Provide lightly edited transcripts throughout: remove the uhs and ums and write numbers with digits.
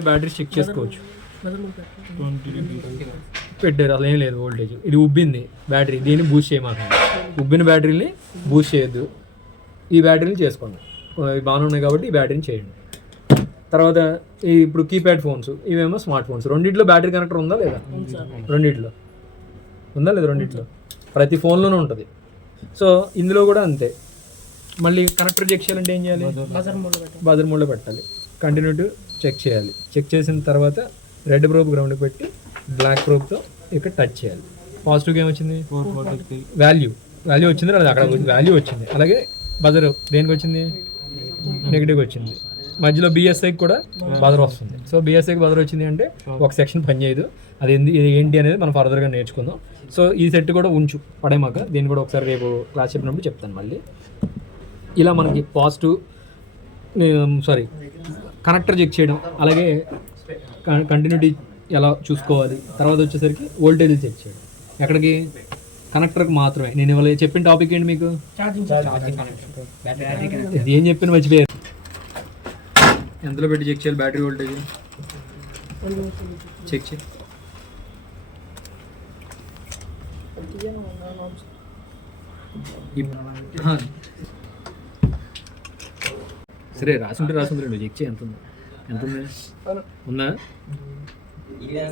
Battery check చేసుకోవచ్చు. పెట్టారు అసలు ఏం లేదు వోల్టేజ్. ఇది ఉబ్బింది బ్యాటరీ, దీన్ని బూస్ట్ చేయమాకండి. ఉబ్బిన బ్యాటరీని బూస్ట్ చేయొద్దు. ఈ బ్యాటరీని చేసుకోండి. ఇవి బాగానే ఉన్నాయి కాబట్టి ఈ బ్యాటరీని చేయండి. తర్వాత ఇప్పుడు కీప్యాడ్ ఫోన్స్, ఇవేమో స్మార్ట్ ఫోన్స్. రెండిట్లో బ్యాటరీ కనెక్టర్ ఉందా లేదా? రెండిట్లో ఉందా లేదా? రెండిట్లో ప్రతి ఫోన్లోనూ ఉంటుంది. సో ఇందులో కూడా అంతే. మళ్ళీ కనెక్టర్ చెక్ చేయాలంటే ఏం చేయాలి? బజర్ మోడ్లో పెట్టాలి. కంటిన్యూటీ చెక్ చేయాలి. చెక్ చేసిన తర్వాత రెడ్ ప్రోబ్ గ్రౌండ్కి పెట్టి బ్లాక్ ప్రోబ్తో ఇక్కడ టచ్ చేయాలి. పాజిటివ్గా ఏమొచ్చింది? వాల్యూ వచ్చింది. అది అక్కడ వాల్యూ వచ్చింది. అలాగే బజర్ దేనికి వచ్చింది? నెగిటివ్గా వచ్చింది. మధ్యలో బిఎస్ఐకి కూడా బజర్ వస్తుంది. సో బిఎస్ఐకి బజర్ వచ్చింది అంటే ఒక సెక్షన్ పనిచేయదు. అది ఏంటి అనేది మనం ఫర్దర్గా నేర్చుకుందాం. సో ఈ సెట్ కూడా ఉంచు పడేమాక. దీన్ని కూడా ఒకసారి రేపు క్లాస్ చెప్పినప్పుడు చెప్తాను మళ్ళీ. ఇలా మనకి పాజిటివ్ కనెక్టర్ చెక్ చేయడం, అలాగే కంటిన్యూటీ ఎలా చూసుకోవాలి, తర్వాత వచ్చేసరికి వోల్టేజ్ చెక్ చేయడం. ఎక్కడికి? కనెక్టర్కి మాత్రమే. నేను ఇవాళ చెప్పిన టాపిక్ ఏంటి మీకు? ఏం చెప్పిన మర్చిపోయారు. ఎంతలో పెట్టి చెక్ చేయాలి బ్యాటరీ వోల్టేజ్? చెక్ చేయి. సరే రాసుంటే నువ్వు చెక్ చేయి. ఎంత ఉంది? ఉందా?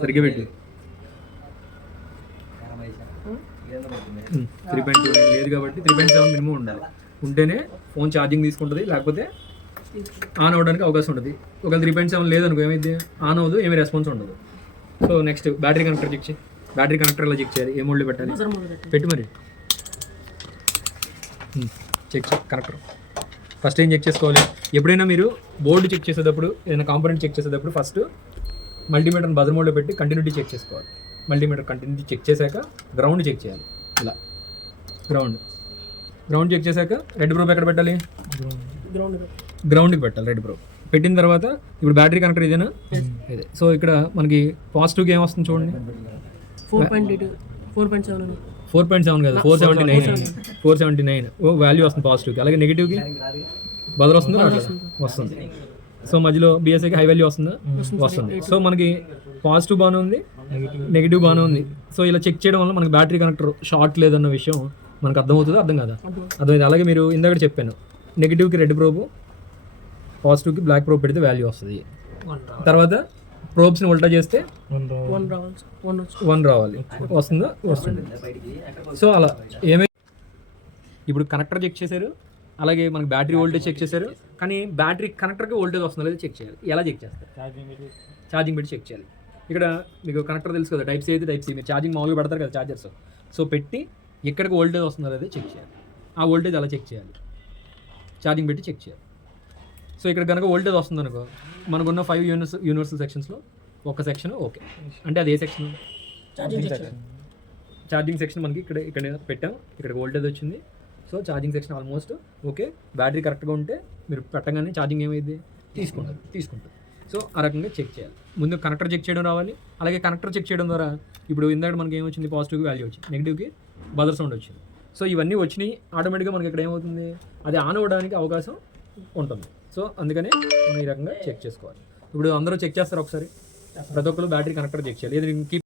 సరిగ్గా పెట్టు. 3.2 లేదు కాబట్టి 3.7 మినిమం ఉండాలి. ఉంటేనే ఫోన్ ఛార్జింగ్ తీసుకుంటుంది, లేకపోతే ఆన్ అవ్వడానికి అవకాశం ఉంటుంది. ఒకవేళ 3.7 లేదనుకో ఏమైంది? ఆన్ అవ్వదు, ఏమీ రెస్పాన్స్ ఉండదు. So next battery connector check చేయి. బ్యాటరీ కనెక్టర్ ఎలా చెక్ చేయాలి? ఏ మోడ్లో పెట్టాలి? పెట్టు మరి. చెక్ చేయి కనెక్టర్. ఫస్ట్ ఏం చెక్ చేసుకోవాలి? ఎప్పుడైనా మీరు బోర్డు చెక్ చేసేటప్పుడు, ఏదైనా కాంపోనెంట్ చెక్ చేసేటప్పుడు ఫస్ట్ మల్టీమీటర్ బజర్ మోడ్లో పెట్టి కంటిన్యూటీ చెక్ చేసుకోవాలి. మల్టీమీటర్ కంటిన్యూటీ చెక్ చేశాక గ్రౌండ్ చెక్ చేయాలి. ఇలా గ్రౌండ్ చెక్ చేశాక రెడ్ ప్రోబ్ ఎక్కడ పెట్టాలి? గ్రౌండ్కి పెట్టాలి. రెడ్ ప్రోబ్ పెట్టిన తర్వాత ఇప్పుడు బ్యాటరీ కనెక్టర్ ఇదేనా? ఇదే. సో ఇక్కడ మనకి పాజిటివ్కి ఏం వస్తుంది చూడండి. 4.7 కదా, 479 వాల్యూ వస్తుంది పాజిటివ్కి. అలాగే నెగిటివ్కి బజర్ వస్తుందా? వస్తుంది. సో మధ్యలో బిఎస్ఐకి హై వాల్యూ వస్తుందా? వస్తుంది. సో మనకి పాజిటివ్ బాగానే ఉంది, నెగిటివ్ బాగానే ఉంది. సో ఇలా చెక్ చేయడం వల్ల మనకి బ్యాటరీ కనెక్టర్ షార్ట్ లేదన్న విషయం మనకు అర్థమవుతుంది. అర్థం కదా? అర్థమైంది. అలాగే మీరు ఇందాక చెప్పాను, నెగిటివ్కి రెడ్ ప్రోబ్, పాజిటివ్కి బ్లాక్ ప్రోబ్ పెడితే వాల్యూ వస్తుంది. తర్వాత ప్రోబ్స్ని ఉల్టా చేస్తే 1 రావాలి. వస్తుందా? వస్తుంది. సో అలా ఇప్పుడు కనెక్టర్ చెక్ చేశారు, అలాగే మనకి బ్యాటరీ వోల్టేజ్ చెక్ చేశారు. కానీ బ్యాటరీ కనెక్టర్కి వోల్టేజ్ వస్తుందో లేదో చెక్ చేయాలి. ఎలా చెక్ చేస్తారు? ఛార్జింగ్ పెట్టి చెక్ చేయాలి. ఇక్కడ మీకు కనెక్టర్ తెలుసు కదా, టైప్ సి అయితే టైప్ సి. మీరు ఛార్జింగ్ మామూలుగా పెడతారు కదా ఛార్జర్స్. సో పెట్టి ఎక్కడికి వోల్టేజ్ వస్తుందో లేదో చెక్ చేయాలి. ఆ వోల్టేజ్ అలా చెక్ చేయాలి. ఛార్జింగ్ పెట్టి చెక్ చేయాలి. సో ఇక్కడ కనుక వోల్టేజ్ వస్తుంది అనుకో, మనకున్న 5 యూనివర్సల్ సెక్షన్స్లో ఒక సెక్షన్ ఓకే అంటే అది ఏ సెక్షన్? ఛార్జింగ్ సెక్షన్ మనకి ఇక్కడ పెట్టాం. ఇక్కడ వోల్టేజ్ వచ్చింది. So charging section almost okay. Battery కరెక్ట్గా ఉంటే మీరు పెట్టగానే ఛార్జింగ్ ఏమైంది? తీసుకుంటుంది. సో ఆ రకంగా చెక్ చేయాలి. ముందు కనెక్టర్ చెక్ చేయడం రావాలి. అలాగే కనెక్టర్ చెక్ చేయడం ద్వారా ఇప్పుడు ఇందాక మనకి ఏమొచ్చింది? పాజిటివ్కి వాల్యూ వచ్చింది, నెగిటివ్కి బజర్ సౌండ్ వచ్చింది. సో ఇవన్నీ వచ్చినాయి. ఆటోమేటిక్గా మనకి ఇక్కడ ఏమవుతుంది? అది ఆన్ అవ్వడానికి అవకాశం ఉంటుంది. సో అందుకనే మనం ఈ రకంగా చెక్ చేసుకోవాలి. ఇప్పుడు అందరూ చెక్ చేస్తారు ఒకసారి. ప్రతి ఒక్కరు బ్యాటరీ కనెక్టర్ చెక్ చేయాలి.